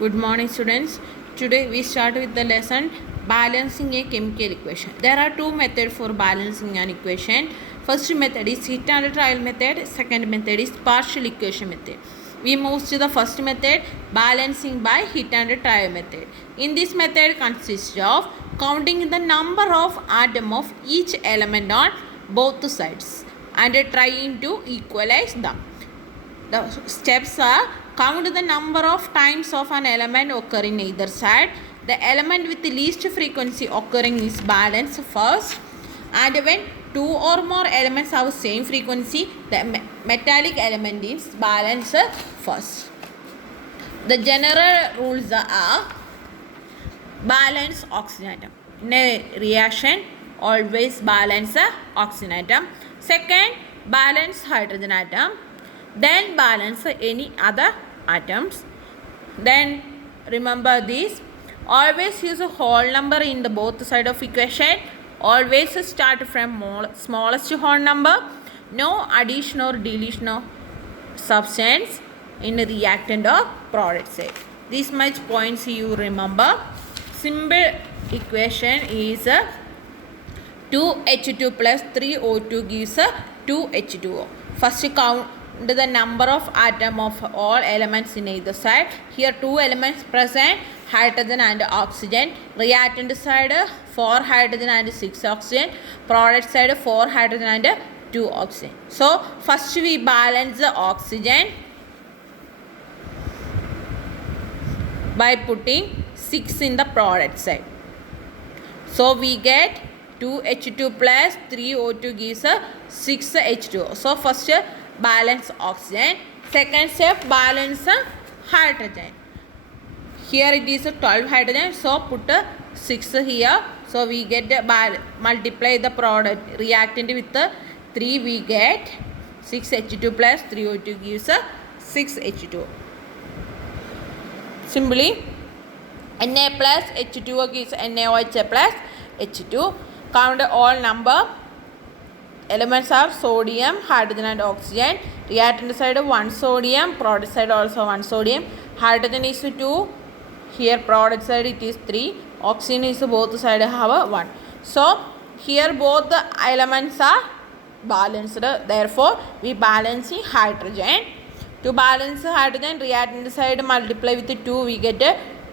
Good morning, students. Today we start with the lesson balancing a chemical equation. There are two methods for balancing an equation. First method is hit and trial method. Second method is partial equation method. We move to the first method, balancing by hit and trial method. In this method consists of counting the number of atom of each element on both sides and trying to equalize them. The steps are: count the number of times of an element occurring either side. The element with the least frequency occurring is balanced first. And when two or more elements have same frequency, the metallic element is balanced first. The general rules are: balance oxygen atom. In a reaction, always balance oxygen atom. Second, balance hydrogen atom. Then balance any other atoms. Then remember this: always use a whole number in the both side of equation. Always start from smallest whole number. No addition or deletion of substance in the reactant or product side. This much points you remember. Simple equation is 2H2 plus 3O2 gives 2H2O. First count the number of atom of all elements in either side. Here two elements present, hydrogen and oxygen. Reactant side 4 hydrogen and 6 oxygen. Product side 4 hydrogen and 2 oxygen. So first we balance the oxygen by putting 6 in the product side. So we get 2H2 plus 3O2 gives 6H2O. So first balance oxygen. Second step, balance hydrogen. Here it is 12 hydrogen, so put 6 here. So we get multiply the product reactant with 3, we get 6H2 plus 3O2 gives 6H2O. Simply Na plus H2O gives NaOH plus H2. Count all number. Elements are sodium, hydrogen and oxygen. Reactant side 1 sodium, product side also 1 sodium. Hydrogen is 2. Here product side it is 3. Oxygen is both side have 1. So here both the elements are balanced. Therefore we balance hydrogen. To balance hydrogen, reactant side multiply with 2, we get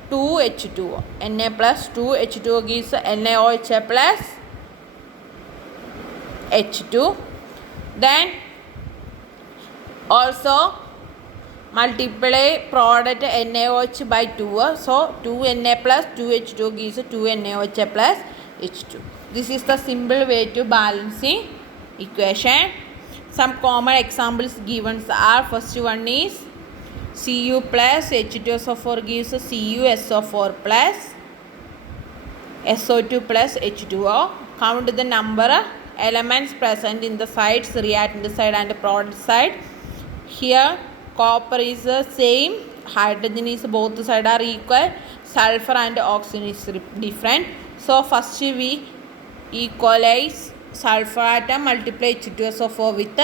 2H2O. Na plus 2H2O gives NaOH plus H2. Then also multiply product NaOH by 2. So 2Na plus 2H2 gives 2NaOH plus H2. This is the simple way to balancing equation. Some common examples given are: first one is Cu plus H2SO4 gives CuSO4 plus SO2 plus H2O. Count the number elements present in the sides, reactant side and product side. Here copper is the same, hydrogen is both sides are equal, sulfur and oxygen is different. So first we equalize sulfur atom, multiply H2SO4 with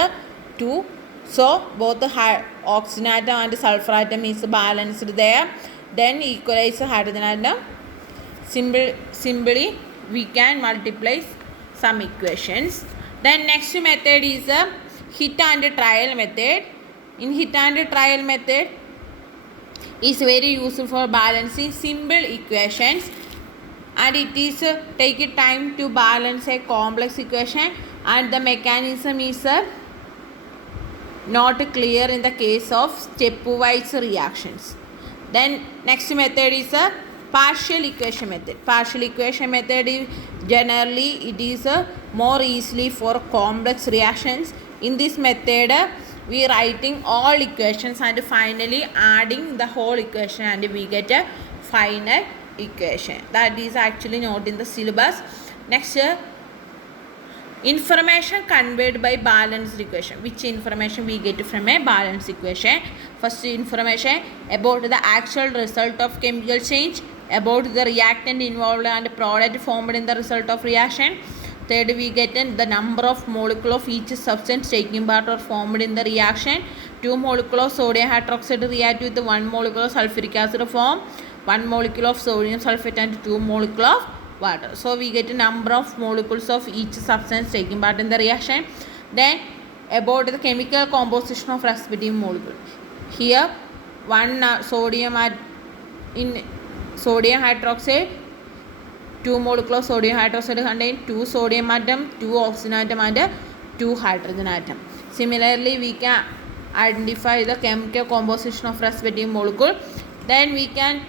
2. So both the oxygen atom and sulfur atom is balanced there. Then equalize hydrogen atom. Simply we can multiply some equations. Then next method is a hit and trial method. In hit and trial method is very useful for balancing simple equations, and it is take time to balance a complex equation, and the mechanism is not clear in the case of stepwise reactions. Then next method is a partial equation method. Partial equation method is generally it is more easily for complex reactions. In this method we writing all equations and finally adding the whole equation and we get a final equation. That is actually not in the syllabus. Next, information conveyed by balanced equation. Which information we get from a balanced equation? First, information about the actual result of chemical change, about the reactant involved and product formed in the result of reaction. Third, we get the number of molecule of each substance taking part or formed in the reaction. 2 molecule of sodium hydroxide react with 1 molecule of sulfuric acid form 1 molecule of sodium sulfate and 2 molecule of water. So we get a number of molecules of each substance taking part in the reaction. Then about the chemical composition of respective molecule. Here one sodium in sodium hydroxide, 2 molecule of sodium hydroxide contain 2 sodium atom, 2 oxygen atom and 2 hydrogen atom. Similarly, we can identify the chemical composition of respective molecule. Then we can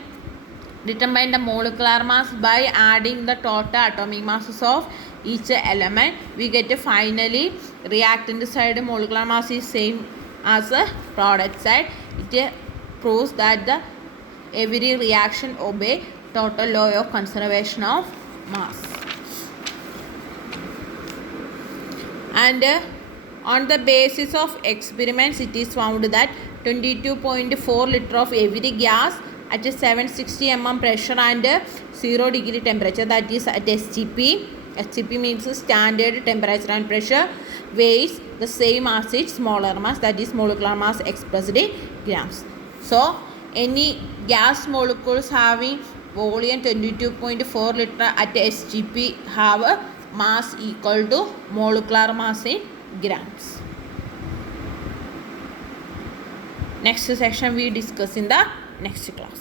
determine the molecular mass by adding the total atomic masses of each element. We get finally reactant side molecular mass is same as the product side. It proves that the every reaction obey total law of conservation of mass. And on the basis of experiments, it is found that 22.4 liter of every gas at 760 mm pressure and 0 degree temperature, that is at STP. STP means standard temperature and pressure, weighs the same as its smaller mass, that is molecular mass expressed in grams. So any gas molecules having volume 22.4 liter at STP have a mass equal to molecular mass in grams. Next section we discuss in the next class.